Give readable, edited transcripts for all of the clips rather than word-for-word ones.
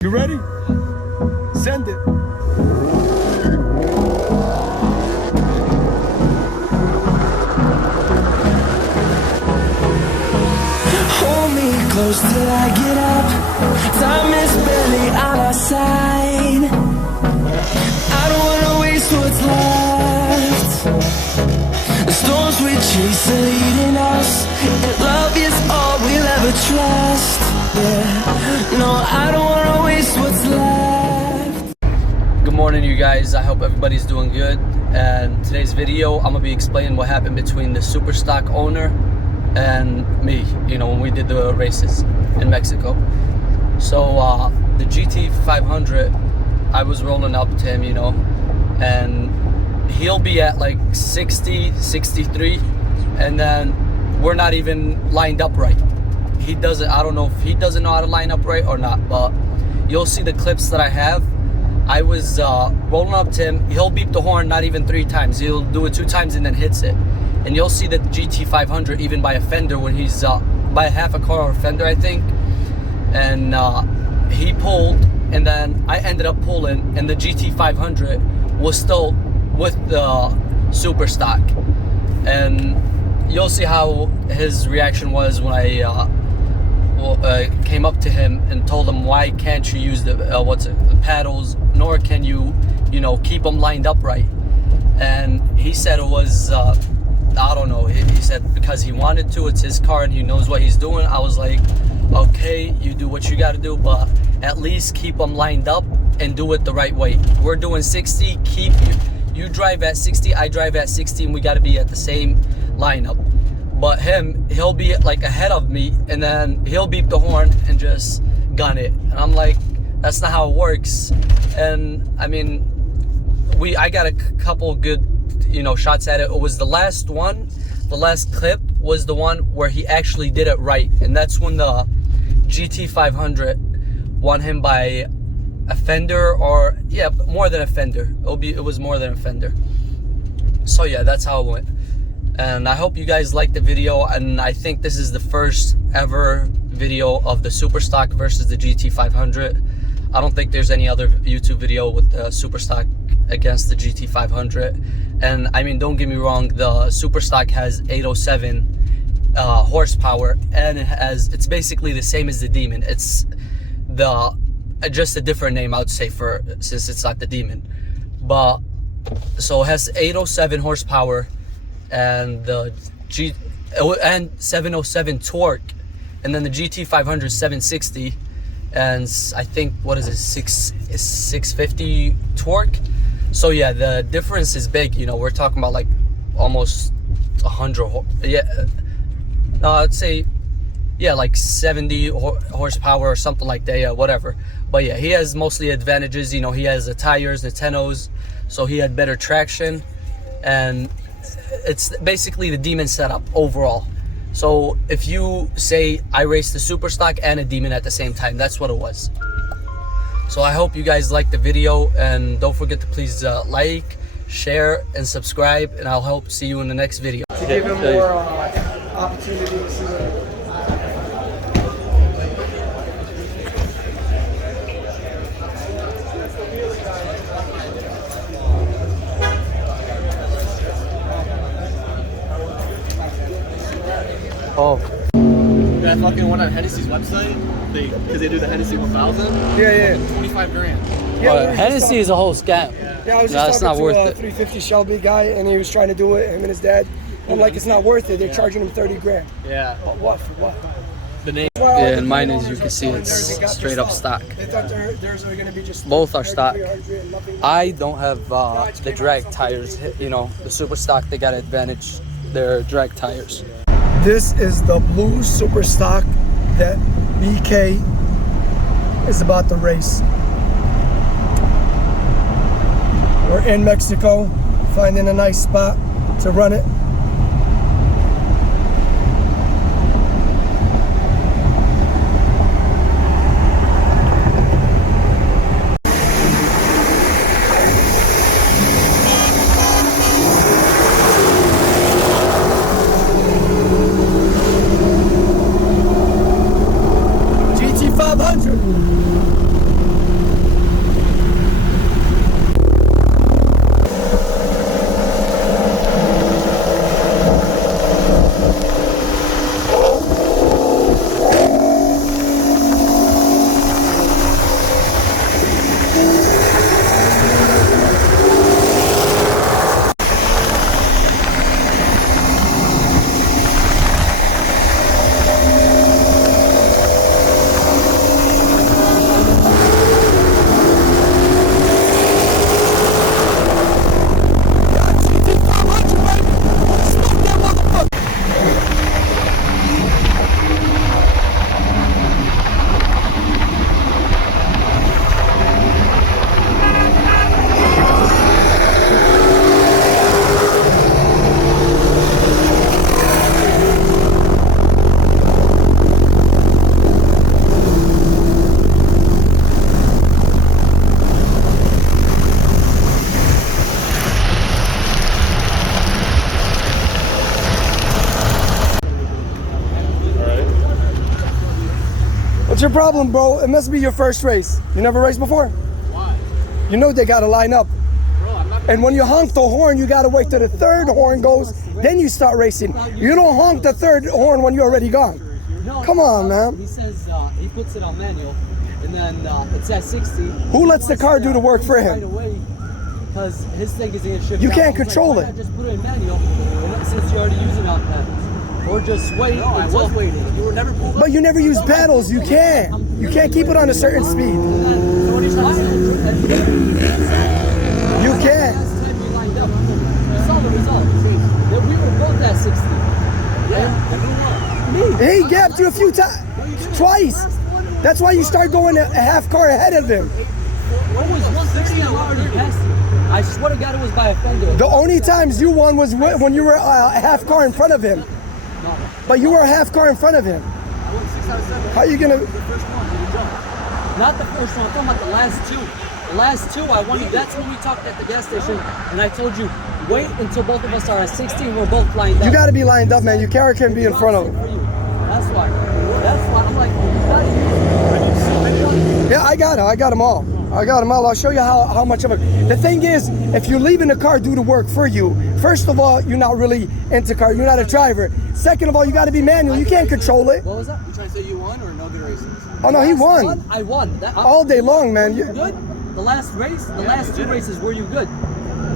You ready? Send it. Hold me close till I get up. Time is barely on our side. I don't wanna waste what's left. The storms we chase are leading us, and love is all we'll ever trust. Yeah, no, I don't wanna waste what's left. Good morning, you guys. I hope everybody's doing good. And today's video, I'm gonna be explaining what happened between the SuperStock owner and me, when we did the races in Mexico. So the GT500, I was rolling up to him, and he'll be at like 60, 63, and then we're not even lined up right. He doesn't, I don't know if he doesn't know how to line up right or not, but you'll see the clips that I have. I was rolling up to him. He'll beep the horn not even 3 times. He'll do it 2 times and then hits it. And you'll see the GT500 even by a fender when he's by half a car or a fender, I think. And he pulled, and then I ended up pulling, and the GT500 was still with the SuperStock. And you'll see how his reaction was when I came up to him and told him, why can't you use the paddles, nor can you keep them lined up right. And he said it was I don't know, he said because he wanted to. It's his car and he knows what he's doing. I was like, okay, you do what you got to do, but at least keep them lined up and do it the right way. We're doing 60, you drive at 60, I drive at 60, and we got to be at the same lineup. But he'll be like ahead of me, and then he'll beep the horn and just gun it. And I'm like, that's not how it works. And I mean, I got a couple good shots at it. It was the last clip was the one where he actually did it right, and that's when the GT500 won him by a fender, or more than a fender. It was more than a fender. So yeah, that's how it went. And I hope you guys liked the video, and I think this is the first ever video of the SuperStock versus the GT500. I don't think there's any other YouTube video with the SuperStock against the GT500. And I mean, don't get me wrong, the SuperStock has 807 horsepower, and it's basically the same as the Demon. It's just a different name, I would say, since it's not the Demon. But so it has 807 horsepower and and 707 torque, and then the GT500 760, and I think, what is it, 650 torque. So yeah, the difference is big. We're talking about like almost 100. I'd say like 70 horsepower or something like that. Yeah, whatever. But yeah, he has mostly advantages. He has the tires, the Tenos, so he had better traction, and it's basically the Demon setup overall. So if you say I raced the SuperStock and a Demon at the same time, that's what it was. So I hope you guys liked the video, and don't forget to please like, share, and subscribe, and I'll hope see you in the next video. To give him more opportunities. Oh. That fucking one on Hennessy's website, because they do the Hennessy 1000. Yeah. 25 grand. Yeah, Hennessy is a whole scam. I was just talking to a 350 Shelby guy, and he was trying to do it, him and his dad. I'm like, it's not worth it. They're charging him 30 grand. Yeah. But what? For what? The name. Yeah, and mine, as you can see, it's straight up stock. They thought theirs were gonna be just Both are stock. I don't have the drag tires. The SuperStock, they got advantage. They're drag tires. This is the blue SuperStock that BK is about to race. We're in Mexico, finding a nice spot to run it. GT500. What's your problem, bro? It must be your first race. You never raced before? Why? You know they gotta line up. Bro, I'm not. And when you honk the horn, you gotta wait till the third horn goes, then you start racing. You don't honk the third horn when you're already gone. No, Come on, man. He says he puts it on manual, and then it's at 60. Who lets the car do the work for Right him? away, because his thing is gonna shift. You down. can't I was control why it. not just put it in manual, and since you're already using it on paddles, or just wait. No, I was waiting. You were never pulled up. But you never use paddles. You can't. You can't keep it on a certain speed. So what are you trying to say? You can't. Last time we lined up, you saw the results. That we were both at 60. Yeah. And who won? He gapped you a few times. Twice. That's why you start going a half car ahead of him. What was 160? I already passed it. I swear to God, it was by a fender. The only times you won was when you were a half car in front of him. But you were a half car in front of him. I won 6 out of 7. How you gonna? The first one, you jumped. Not the first one. I'm talking about the last two. The last two, I won. That's when we talked at the gas station, and I told you, wait until both of us are at 60 and we're both lined up. You gotta be lined up, man. Your car can't be in front of him. That's why. That's why I'm like, you gotta use it. Yeah, I got it. I got them all. I got them all. I'll show you how much of a. The thing is, if you're leaving the car do the work for you, first of all, you're not really into car. You're not a driver. Second of all, you got to be manual. You can't control it. What was that? You trying to say you won or no good races? Oh no, he Last won one, I won. That, all day long, man. you good? The last race, the last two races, were you good?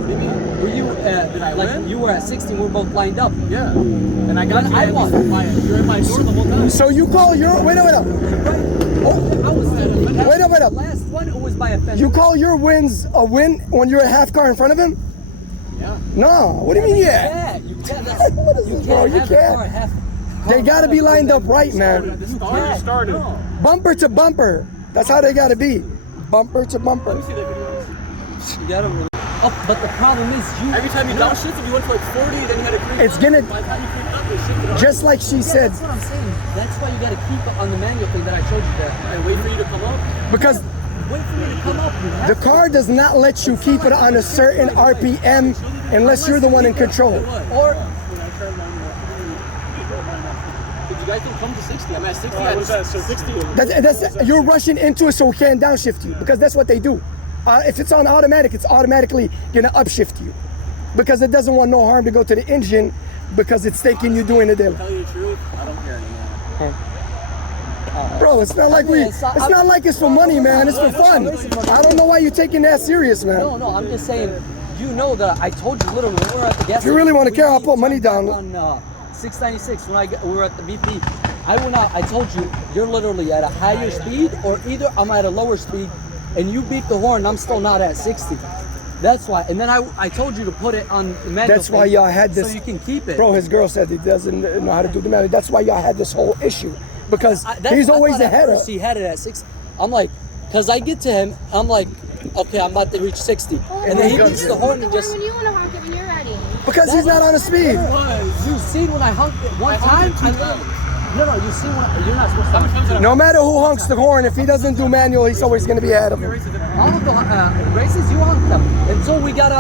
Maybe. Were you I like win? you were at 60? We're both lined up. Yeah. And I got But you. I at won. least you're in my door the whole time. So you call your wait up. I was Wait up. The last one, it was by a fender. You call your wins a win when you're a half car in front of him? Yeah. No. What do you mean? Yeah. Yeah, you can't. That's, What is you this, bro? can't You have the can't. car half. They got to be lined up right, man. The You starter can't. started. No. Bumper to bumper. That's how they got to be. Bumper to Let bumper. me see that video. You gotta really. Oh, but the problem is you. Every time you downshifted, you went to like 40, then you had to creep It's up. gonna- By the time you creeped up, it shifted up. Just like she Yeah, said, that's what I'm saying. That's why you gotta keep it on the manual thing that I showed you there. And wait for you to come up. because Wait for me to come up. You have the to. car does not let you keep it on a certain RPM unless you're the one in control. Or When I turned mine up. Did you guys don't come to 60? I'm at 60. I was at 60. That's you're rushing into it so it can't downshift you because that's what they do. If it's on automatic, it's automatically gonna upshift you because it doesn't want no harm to go to the engine because it's thinking you're doing it there. Tell you the truth, I don't care anymore. Bro, it's not like it's not like it's for money, man. It's for fun. I don't know why you're taking that serious, man. no, I'm just saying. You know that I told you literally when we were at the gas. If you really wanna we care, I'll put money turned down. back on 696 when we were at the VP. I went out. I told you you're literally at a higher speed, or either I'm at a lower speed, and you beat the horn. I'm still not at 60. That's why. And then I told you to put it on the manual. That's why y'all had this. So you can keep it. Bro, his girl said he doesn't know how to do the manual. That's why y'all had this whole issue because That's- he's I always thought at ahead of. first He had it at 6. I'm like, because I get to him, I'm like, okay, I'm about to reach 60. And then he beats the horn and just. When you want to honk it when you're ready. Because he's not on a speed. You seen when I honked it one time? No, you see when you're not supposed to. How many times did I No matter who honks the horn, if he doesn't do manual, he's always going to be ahead of him. All of the races you honked them until we got